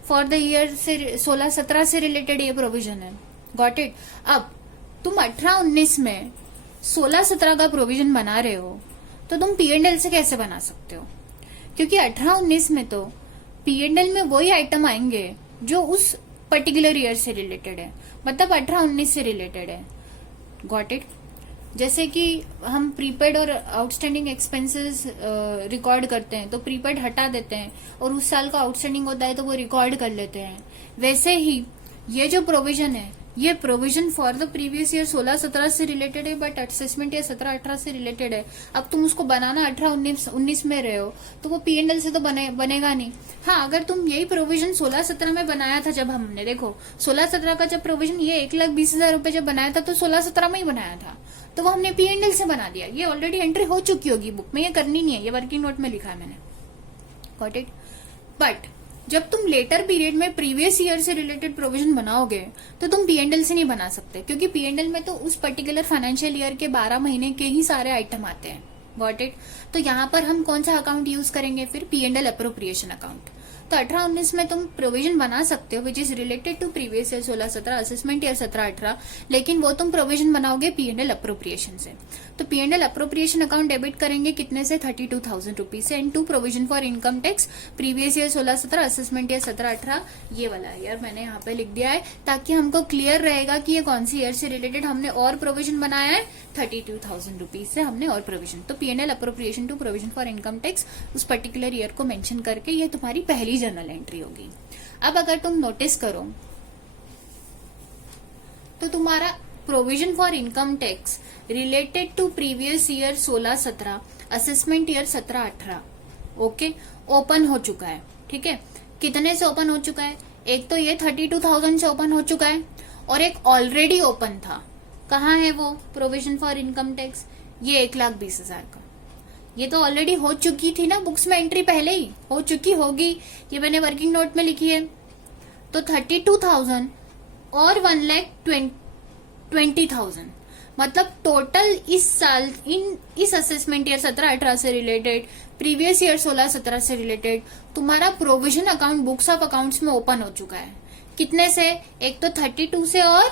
फॉर द ईयर से 16-17 से रिलेटेड ये प्रोविजन है। Got it? अब तुम 18-19 में 16-17 का प्रोविजन बना रहे हो तो तुम P&L से कैसे बना सकते हो? क्योंकि 18-19 में तो P&L में वही आइटम आएंगे जो उस पर्टिकुलर ईयर से रिलेटेड है, मतलब 18-19 से रिलेटेड है। Got it? जैसे कि हम प्रीपेड और आउटस्टैंडिंग एक्सपेंसेस रिकॉर्ड करते हैं तो प्रीपेड हटा देते हैं और उस साल का आउटस्टैंडिंग होता है तो वो रिकॉर्ड कर लेते हैं। वैसे ही ये जो प्रोविजन है, ये provision for the previous year 16-17 से रिलेटेड है, बट असेसमेंट ईयर 17-18 से रिलेटेड है। अब तुम उसको बनाना 18-19 में रहे हो तो वो P&L से तो बनेगा नहीं। हाँ, अगर तुम यही प्रोविजन 16-17 में बनाया था, जब हमने देखो 16-17 का जब प्रोविजन ये 1,20,000 रुपए जब बनाया था तो 16-17 में ही बनाया था, तो वो हमने P&L से बना दिया। ये ऑलरेडी एंट्री हो चुकी होगी बुक में, ये करनी नहीं है, ये वर्किंग नोट में लिखा है मैंने। Got it? बट जब तुम लेटर पीरियड में प्रीवियस ईयर से रिलेटेड प्रोविजन बनाओगे तो तुम P&L से नहीं बना सकते, क्योंकि P&L में तो उस पर्टिकुलर फाइनेंशियल ईयर के 12 महीने के ही सारे आइटम आते हैं। Got it? तो यहाँ पर हम कौन सा अकाउंट यूज करेंगे फिर? P&L appropriation account. तो 18-19 में तुम प्रोविजन बना सकते हो which is related to previous year 16-17, assessment year 17-18, लेकिन वो तुम प्रोविजन बनाओगे P&L अप्रोप्रिएशन से। तो P&L अप्रोप्रिएशन अकाउंट डेबिट करेंगे कितने से? 32,000 रुपीज से, into provision for income tax previous year 16-17, assessment year 17-18। ये वाला ईयर मैंने यहाँ पे लिख दिया है ताकि हमको क्लियर रहेगा कि ये कौन सी ईयर से रिलेटेड हमने और प्रोविजन बनाया है। 32,000 रुपीज से हमने और प्रोविजन, तो P&L appropriation to provision for income tax उस पर्टिकुलर ईयर को मेंशन करके ये तुम्हारी पहली जर्नल एंट्री होगी। अब अगर तुम नोटिस करो तो तुम्हारा provision for income tax related to previous year 16-17, assessment year 17-18, okay, open हो चुका है। ठीक है, कितने से ओपन हो चुका है? एक तो ये 32,000 से ओपन हो चुका है और एक ऑलरेडी ओपन था। कहाँ है वो प्रोविजन फॉर इनकम टैक्स? ये 1,20,000 का, ये तो ऑलरेडी हो चुकी थी ना बुक्स में एंट्री, पहले ही हो चुकी होगी, ये मैंने वर्किंग नोट में लिखी है। तो 32,000 और 1,20,000, मतलब टोटल इस साल इस असेसमेंट ईयर 17-18 से रिलेटेड, प्रीवियस ईयर 16-17 से रिलेटेड तुम्हारा provision account books of accounts में ओपन हो चुका है। कितने से? एक तो 32 से और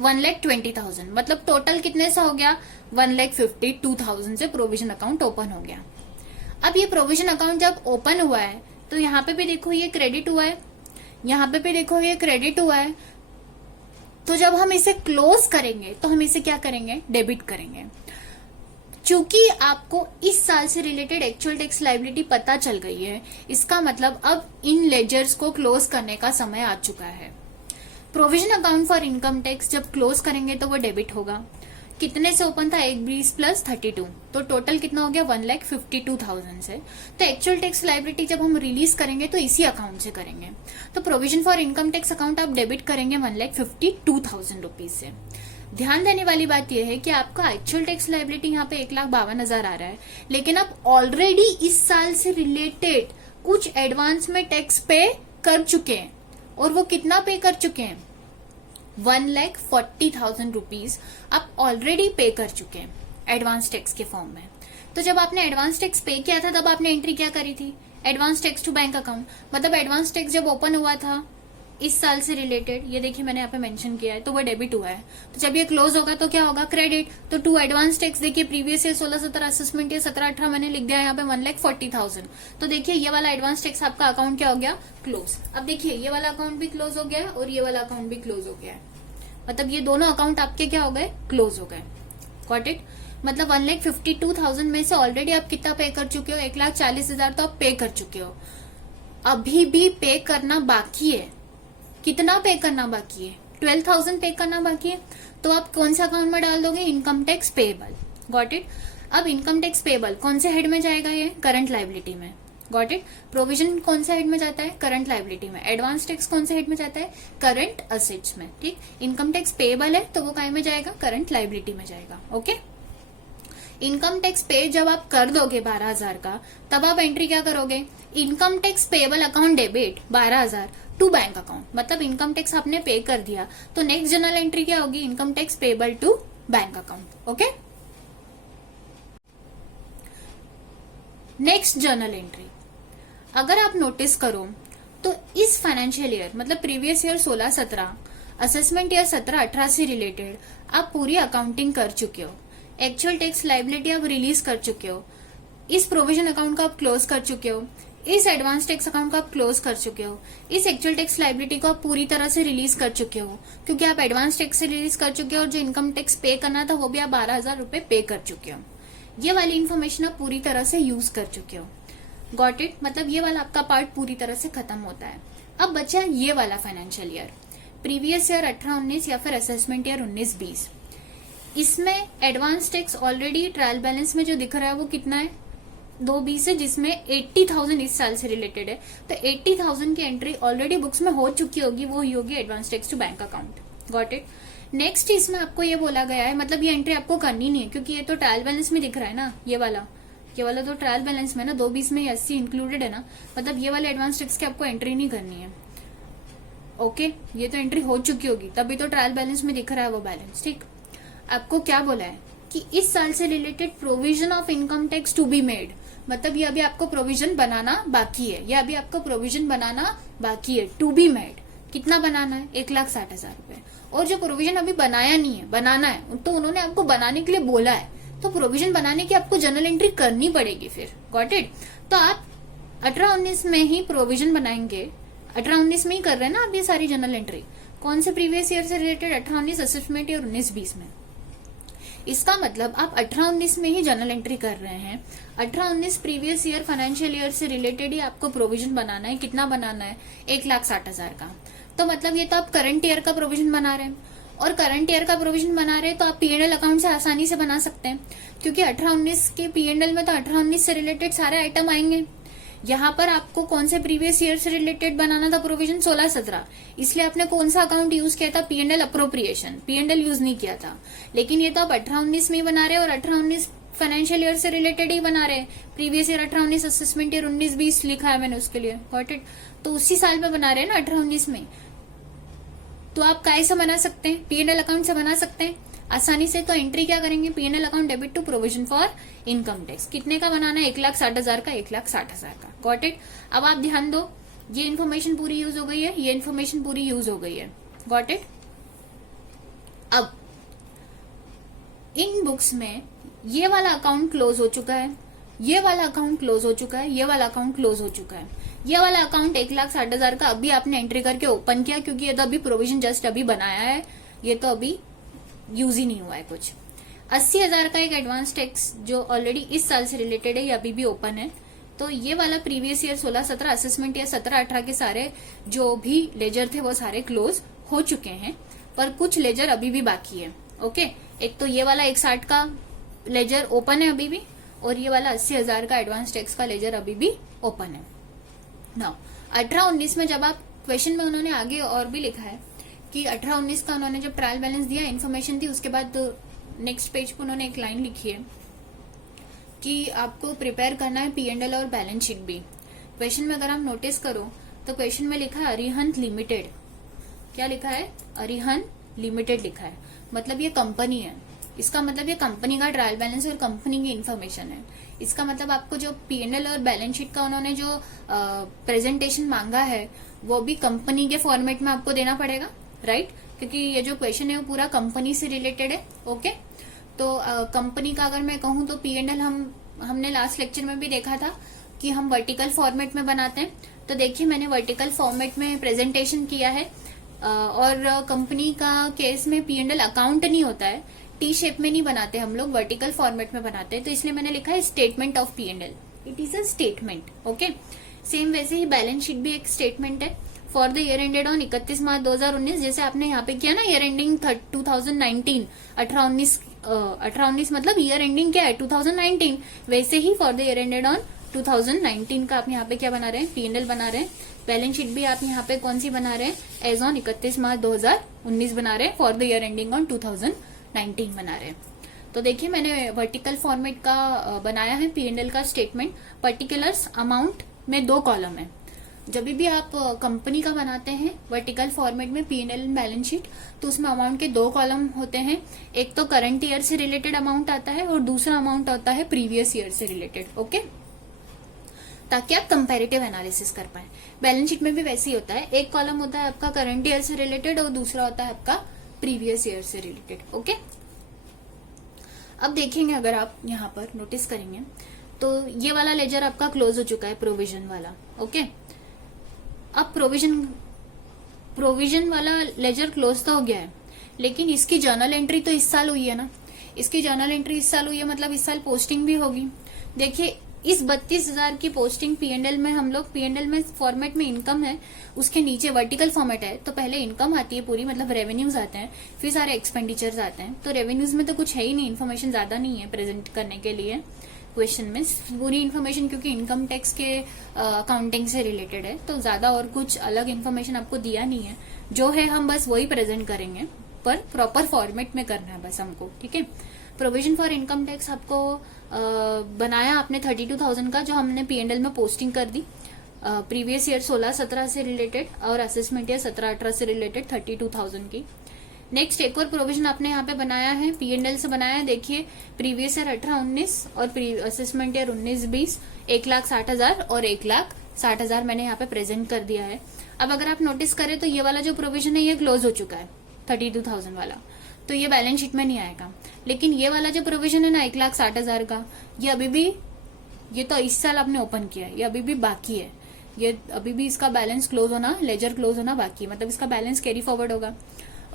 1,20,000, मतलब टोटल कितने से हो गया? 1,52,000 से प्रोविजन अकाउंट ओपन हो गया। अब ये प्रोविजन अकाउंट जब ओपन हुआ है तो यहाँ पे भी देखो ये क्रेडिट हुआ है, यहाँ पे भी देखो ये क्रेडिट हुआ है। तो जब हम इसे क्लोज करेंगे तो हम इसे क्या करेंगे? डेबिट करेंगे। चूंकि आपको इस साल से रिलेटेड एक्चुअल टैक्स लायबिलिटी पता चल गई है, इसका मतलब अब इन लेजर्स को क्लोज करने का समय आ चुका है। Provision account for income tax जब क्लोज करेंगे तो वो डेबिट होगा। कितने से ओपन था? 1,20 प्लस 32, तो टोटल कितना हो गया? 1,52,000 से। तो एक्चुअल टैक्स लायबिलिटी जब हम रिलीज करेंगे तो इसी अकाउंट से करेंगे। तो provision for income tax account आप डेबिट करेंगे 1,52,000 रुपीज से। ध्यान देने वाली बात यह है कि आपका एक्चुअल टैक्स लायबिलिटी यहाँ पे 1,52,000 आ रहा है, लेकिन आप ऑलरेडी इस साल से रिलेटेड कुछ एडवांस में टैक्स पे कर चुके हैं, और वो कितना पे कर चुके हैं? 1,40,000 रुपीज आप ऑलरेडी पे कर चुके हैं एडवांस टैक्स के फॉर्म में। तो जब आपने एडवांस टैक्स पे किया था तब आपने एंट्री क्या करी थी? Advance tax to bank account. मतलब एडवांस टैक्स जब ओपन हुआ था इस साल से रिलेटेड, ये देखिए मैंने यहाँ पे मेंशन किया है, तो वो डेबिट हुआ है। तो जब ये क्लोज होगा तो क्या होगा? क्रेडिट। तो टू एडवांस टैक्स देखिए प्रीवियस ईयर 16-17, असेसमेंट ईयर 17-18 मैंने लिख दिया यहाँ पे 1,40,000। तो देखिए ये वाला एडवांस टैक्स आपका अकाउंट क्या हो गया? क्लोज। अब देखिए ये वाला अकाउंट भी क्लोज हो गया है और ये वाला अकाउंट भी क्लोज हो गया है, मतलब ये दोनों अकाउंट आपके क्या हो गए? क्लोज हो गए। Got it? मतलब 1,52,000 में से ऑलरेडी आप कितना पे कर चुके हो? 1,40,000 तो आप पे कर चुके हो, अभी भी पे करना बाकी है। कितना पे करना बाकी है? 12,000 पे करना बाकी है। तो आप कौन सा अकाउंट में डाल दोगे? Income tax payable. Got it? अब इनकम टैक्स पेएबल कौन से हेड में जाएगा? ये करंट लायबिलिटी में। Got it? प्रोविजन कौन सा हेड में जाता है? करंट लायबिलिटी में। एडवांस टैक्स कौन से हेड में जाता है? करंट असेट्स में। ठीक, इनकम टैक्स पेएबल है तो वो काय में जाएगा? करंट लायबिलिटी में जाएगा। ओके, इनकम टैक्स पे जब आप कर दोगे 12,000 का, तब आप एंट्री क्या करोगे? Income tax payable account debit 12,000 to bank account. मतलब इनकम टैक्स आपने पे कर दिया, तो नेक्स्ट जर्नल एंट्री क्या होगी? Income tax payable to bank account. Okay, next journal entry अगर आप नोटिस करो तो इस फाइनेंशियल ईयर मतलब प्रीवियस ईयर 16-17, असेसमेंट ईयर 17-18 से रिलेटेड आप पूरी अकाउंटिंग कर चुके हो, एक्चुअल टैक्स लायबिलिटी आप रिलीज कर चुके हो। इस प्रोविजन अकाउंट को आप क्लोज कर चुके हो, इस एडवांस टैक्स अकाउंट को आप क्लोज कर चुके हो, इस एक्चुअल टैक्स लाइबिलिटी को आप पूरी तरह से रिलीज कर चुके हो, क्योंकि आप एडवांस टैक्स से रिलीज कर चुके हो और जो इनकम टैक्स पे करना था वो भी आप 12,000 रुपए पे कर चुके हो। ये वाली इन्फॉर्मेशन आप पूरी तरह से यूज कर चुके हो। Got it? मतलब ये वाला आपका पार्ट पूरी तरह से खत्म होता है। अब बचा ये वाला फाइनेंशियल ईयर, प्रीवियस ईयर 18-19 या फिर असेसमेंट ईयर 19-20। इसमें advance tax already trial balance में जो दिख रहा है वो कितना है, 220 है, जिसमें 80,000 इस साल से रिलेटेड है। तो 80,000 की एंट्री ऑलरेडी बुक्स में हो चुकी होगी, वो ही होगी advance tax to bank account. Got it? Next इसमें आपको ये बोला गया है, मतलब ये एंट्री आपको करनी नहीं है क्योंकि ये तो ट्रायल बैलेंस में दिख रहा है ना, ये वाला तो ट्रायल बैलेंस में ना 220 में 80 इंक्लूडेड है ना, मतलब ये वाले एडवांस टैक्स की आपको एंट्री नहीं करनी है। ओके, ये तो एंट्री हो चुकी होगी, तभी तो ट्रायल बैलेंस में दिख रहा है वो बैलेंस। ठीक, आपको क्या बोला है कि इस साल से related provision of income tax to be made, मतलब ये अभी आपको प्रोविजन बनाना बाकी है, या अभी आपको प्रोविजन बनाना बाकी है टू बी मेड। कितना बनाना है? 1,60,000 रुपए। और जो प्रोविजन अभी बनाया नहीं है, बनाना है, तो उन्होंने आपको बनाने के लिए बोला है, तो प्रोविजन बनाने की आपको जर्नल एंट्री करनी पड़ेगी फिर। Got it? तो आप 18-19 में ही प्रोविजन बनाएंगे, 18-19 में ही कर रहे हैं ना आप ये सारी जर्नल एंट्री। कौन से प्रीवियस ईयर से रिलेटेड? 18-19 असेसमेंट ईयर 19-20 में। इसका मतलब आप 18-19 में ही जर्नल एंट्री कर रहे हैं। 18-19 प्रीवियस ईयर फाइनेंशियल ईयर से रिलेटेड ही आपको प्रोविजन बनाना है। कितना बनाना है? 1,60,000 का। तो मतलब ये तो आप करंट ईयर का प्रोविजन बना रहे हैं, और करंट ईयर का प्रोविजन बना रहे हैं तो आप पीएनएल अकाउंट से आसानी से बना सकते हैं, क्योंकि 18-19 के पीएनएल में तो 18-19 से रिलेटेड सारे आइटम आएंगे। यहाँ पर आपको कौन से प्रीवियस ईयर से रिलेटेड बनाना था प्रोविजन? 16-17। इसलिए आपने कौन सा अकाउंट यूज किया था? पीएनएल अप्रोप्रिएशन, पीएनएल यूज नहीं किया था। लेकिन ये तो आप 18-19 में ही बना रहे हैं और 18-19 फाइनेंशियल ईयर से रिलेटेड ही बना रहे हैं। प्रीवियस ईयर 18-19, असेसमेंट ईयर 19-20 लिखा है मैंने उसके लिए। Got it? तो उसी साल में बना रहे हैं ना 18-19 में, तो आप काय से बना सकते हैं? पीएनएल अकाउंट से बना सकते हैं आसानी से। तो एंट्री क्या करेंगे? P N L account debit to provision for income tax. कितने का बनाना है? 1,60,000 का, 1,60,000 का। Got it? अब आप ध्यान दो, ये इन्फॉर्मेशन पूरी यूज हो गई है, ये इन्फॉर्मेशन पूरी यूज हो गई है। Got it? अब इन बुक्स में ये वाला अकाउंट क्लोज हो चुका है, ये वाला अकाउंट क्लोज हो चुका है, ये वाला अकाउंट क्लोज हो चुका है। ये वाला अकाउंट 1,60,000 का अभी आपने एंट्री करके ओपन किया, क्योंकि ये तो अभी प्रोविजन जस्ट अभी बनाया है, ये तो अभी यूज ही नहीं हुआ है कुछ। 80,000 का एक एडवांस टैक्स जो ऑलरेडी इस साल से रिलेटेड है, ये अभी भी ओपन है। तो ये वाला प्रीवियस ईयर 16-17 असेसमेंट या 17-18 के सारे जो भी लेजर थे वो सारे क्लोज हो चुके हैं, पर कुछ लेजर अभी भी बाकी है। ओके, एक तो ये वाला 1,60 का लेजर ओपन है अभी भी, और ये वाला 80,000 का एडवांस टैक्स का लेजर अभी भी ओपन है। नाउ 18-19 में जब आप क्वेश्चन में उन्होंने आगे और भी लिखा है कि 18-19 का उन्होंने जब ट्रायल बैलेंस दिया, इन्फॉर्मेशन थी, उसके बाद नेक्स्ट पेज पर उन्होंने एक लाइन लिखी है कि आपको प्रिपेयर करना है पीएनएल और बैलेंस शीट भी। क्वेश्चन में अगर आप नोटिस करो तो क्वेश्चन में लिखा है अरिहंत लिमिटेड। क्या लिखा है? अरिहंत लिमिटेड लिखा है, मतलब ये कंपनी है। इसका मतलब ये कंपनी का ट्रायल बैलेंस और कंपनी की इन्फॉर्मेशन है। इसका मतलब आपको जो पीएनएल और बैलेंस शीट का उन्होंने जो प्रेजेंटेशन मांगा है वो भी कंपनी के फॉर्मेट में आपको देना पड़ेगा, राइट? क्योंकि ये जो क्वेश्चन है वो पूरा कंपनी से रिलेटेड है। ओके, तो कंपनी का अगर मैं कहूँ तो पीएनएल हमने लास्ट लेक्चर में भी देखा था कि हम वर्टिकल फॉर्मेट में बनाते हैं। तो देखिए मैंने वर्टिकल फॉर्मेट में प्रेजेंटेशन किया है, और कंपनी का केस में पीएनएल अकाउंट नहीं होता है, टी शेप में नहीं बनाते हम लोग, वर्टिकल फॉर्मेट में बनाते हैं। तो इसलिए मैंने लिखा है statement of PNL, it is a statement. Okay, same वैसे ही बैलेंस शीट भी एक स्टेटमेंट है for the year ended on 31 March 2019, जैसे आपने यहाँ पे किया ना ईयर एंडिंग 2019, 18-19 मतलब ईयर एंडिंग क्या है 2019, वैसे ही for the year ended on 2019 का आप यहाँ पे क्या बना रहे हैं? पीएनएल बना रहे हैं। बैलेंस शीट भी आप यहाँ पे कौन सी बना रहे हैं? एज ऑन 31 मार्च 2019 बना रहे हैं, for the year ending on 2019 बना रहे हैं। तो देखिए मैंने वर्टिकल फॉर्मेट का बनाया है पीएनएल का स्टेटमेंट। पर्टिकुलर्स अमाउंट में 2 कॉलम है। जब भी आप कंपनी का बनाते हैं वर्टिकल फॉर्मेट में पीएनएल बैलेंस शीट, तो उसमें अमाउंट के 2 कॉलम होते हैं। एक तो करंट ईयर से रिलेटेड अमाउंट आता है और दूसरा अमाउंट आता है प्रीवियस ईयर से रिलेटेड। ओके, ताकि आप कंपैरेटिव एनालिसिस कर पाए। बैलेंस शीट में भी वैसे ही होता है, एक कॉलम होता है आपका करंट ईयर से रिलेटेड और दूसरा होता है आपका प्रीवियस ईयर से रिलेटेड। ओके, अब देखेंगे अगर आप यहाँ पर नोटिस करेंगे तो ये वाला लेजर आपका क्लोज हो चुका है, प्रोविजन वाला। ओके, अब प्रोविजन वाला लेजर क्लोज तो हो गया है, लेकिन इसकी जर्नल एंट्री तो इस साल हुई है ना। इसकी जर्नल एंट्री इस साल हुई है, मतलब इस साल पोस्टिंग भी होगी। देखिए, इस 32,000 की पोस्टिंग पीएनएल में, हम लोग पीएनएल में फॉर्मेट में इनकम है, उसके नीचे वर्टिकल फॉर्मेट है, तो पहले इनकम आती है पूरी, मतलब रेवेन्यूज आते हैं, फिर सारे एक्सपेंडिचर्स आते हैं। तो रेवेन्यूज में तो कुछ है ही नहीं, इन्फॉर्मेशन ज्यादा नहीं है प्रेजेंट करने के लिए क्वेश्चन में, पूरी इन्फॉर्मेशन, क्योंकि इनकम टैक्स के अकाउंटिंग से रिलेटेड है, तो ज्यादा और कुछ अलग इन्फॉर्मेशन आपको दिया नहीं है। जो है हम बस वही प्रेजेंट करेंगे, पर प्रॉपर फॉर्मेट में करना है बस हमको, ठीक है। प्रोविजन फॉर इनकम टैक्स आपको बनाया आपने 32,000 का, जो हमने पीएनएल में पोस्टिंग कर दी प्रीवियस ईयर 16-17 से रिलेटेड, और असेसमेंट ईयर 17-18 से रिलेटेड 32,000 की। नेक्स्ट एक और प्रोविजन आपने यहाँ पे बनाया है, पीएनएल से बनाया है। देखिए, प्रीवियस ईयर 18-19 और असेसमेंट ईयर 19-20, 1,60,000 और 1,60,000 मैंने यहाँ पे प्रेजेंट कर दिया है। अब अगर आप नोटिस करें तो ये वाला जो प्रोविजन है ये क्लोज हो चुका है, 32,000 वाला, तो ये बैलेंस शीट में नहीं आएगा। लेकिन ये वाला जो प्रोविजन है ना 1,60,000 का, ये अभी भी, ये तो इस साल आपने ओपन किया है, ये अभी भी बाकी है, ये अभी भी इसका बैलेंस क्लोज होना, लेजर क्लोज होना बाकी है, मतलब इसका बैलेंस कैरी फॉरवर्ड होगा।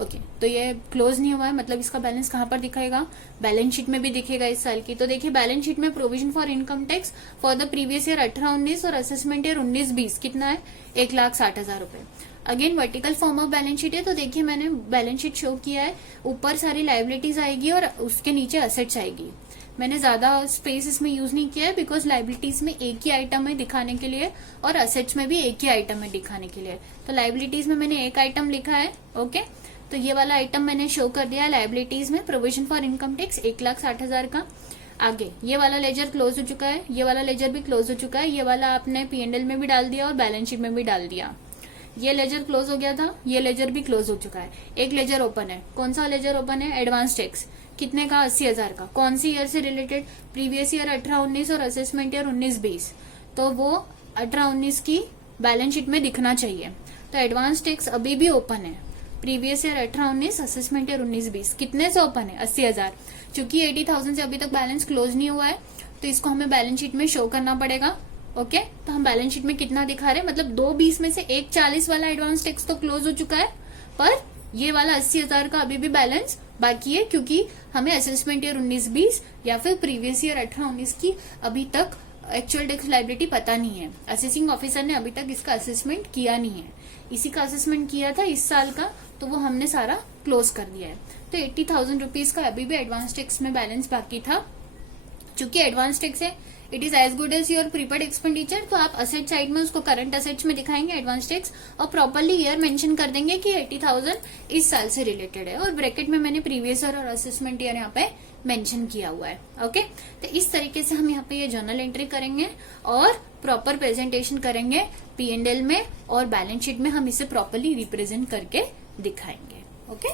ओके, तो ये क्लोज नहीं हुआ है, मतलब इसका बैलेंस कहाँ पर दिखाएगा, बैलेंस शीट में भी दिखेगा इस साल की। तो देखिए, बैलेंस शीट में provision for income tax for the previous year 18-19 और असेसमेंट ईयर 19-20 कितना है, 1,60,000 रुपए। Again vertical form of balance sheet है, तो देखिए मैंने बैलेंस शीट शो किया है, ऊपर सारी लाइबिलिटीज आएगी और उसके नीचे असेट्स आएगी। मैंने ज्यादा स्पेस इसमें यूज नहीं किया है, बिकॉज लाइबिलिटीज में एक ही आइटम है दिखाने के लिए, और असेट्स में भी एक ही आइटम है दिखाने के लिए। तो लाइबिलिटीज में मैंने एक आइटम लिखा है। ओके, तो ये वाला आइटम मैंने शो कर दिया है लाइबिलिटीज में, प्रोविजन फॉर इनकम टैक्स 1,60,000 का। आगे ये वाला लेजर क्लोज हो चुका है, ये वाला लेजर भी क्लोज हो चुका है, ये वाला आपने पीएनएल में भी डाल दिया और बैलेंस शीट में भी डाल दिया। ये लेजर क्लोज हो गया था, ये लेजर भी क्लोज हो चुका है। एक लेजर ओपन है, कौन सा लेजर ओपन है, एडवांस टैक्स, कितने का, 80,000 का। कौन सी ईयर से रिलेटेड, प्रीवियस ईयर 18-19 और असेसमेंट ईयर 19-20, तो वो 18-19 की बैलेंस शीट में दिखना चाहिए। तो एडवांस टैक्स अभी भी ओपन है, प्रीवियस ईयर 18-19, असेसमेंट ईयर 19-20, कितने से ओपन है, 80,000। चूंकि 80,000 से अभी तक बैलेंस क्लोज नहीं हुआ है, तो इसको हमें बैलेंस शीट में शो करना पड़ेगा। ओके, तो हम बैलेंस शीट में कितना दिखा रहे हैं, मतलब 2,20 में से 1,40 वाला एडवांस टैक्स तो क्लोज हो चुका है, पर ये वाला 80,000 का अभी भी बैलेंस बाकी है, क्योंकि हमें असेसमेंट ईयर 19-20 या फिर प्रीवियस ईयर 18-19 की अभी तक एक्चुअल टैक्स लाइबिलिटी पता नहीं है। असेसिंग ऑफिसर ने अभी तक इसका असेसमेंट किया नहीं है, इसी का असेसमेंट किया था इस साल का, तो वो हमने सारा क्लोज कर दिया है। तो 80,000 रुपीज का अभी भी एडवांस टैक्स में बैलेंस बाकी था। चूंकि एडवांस टैक्स है, it is as good as your prepaid expenditure, तो आप असेट साइड में उसको करंट असेट्स में दिखाएंगे एडवांस टैक्स, और प्रॉपर्ली ईयर मेंशन कर देंगे कि 80,000 इस साल से रिलेटेड है, और ब्रैकेट में मैंने प्रीवियस ईयर और असेसमेंट ईयर यहाँ पे मेंशन किया हुआ है। ओके, तो इस तरीके से हम यहाँ पे ये जर्नल एंट्री करेंगे और प्रॉपर प्रेजेंटेशन करेंगे पीएनएल में, और बैलेंस शीट में हम इसे प्रॉपरली रिप्रेजेंट करके दिखाएंगे। ओके।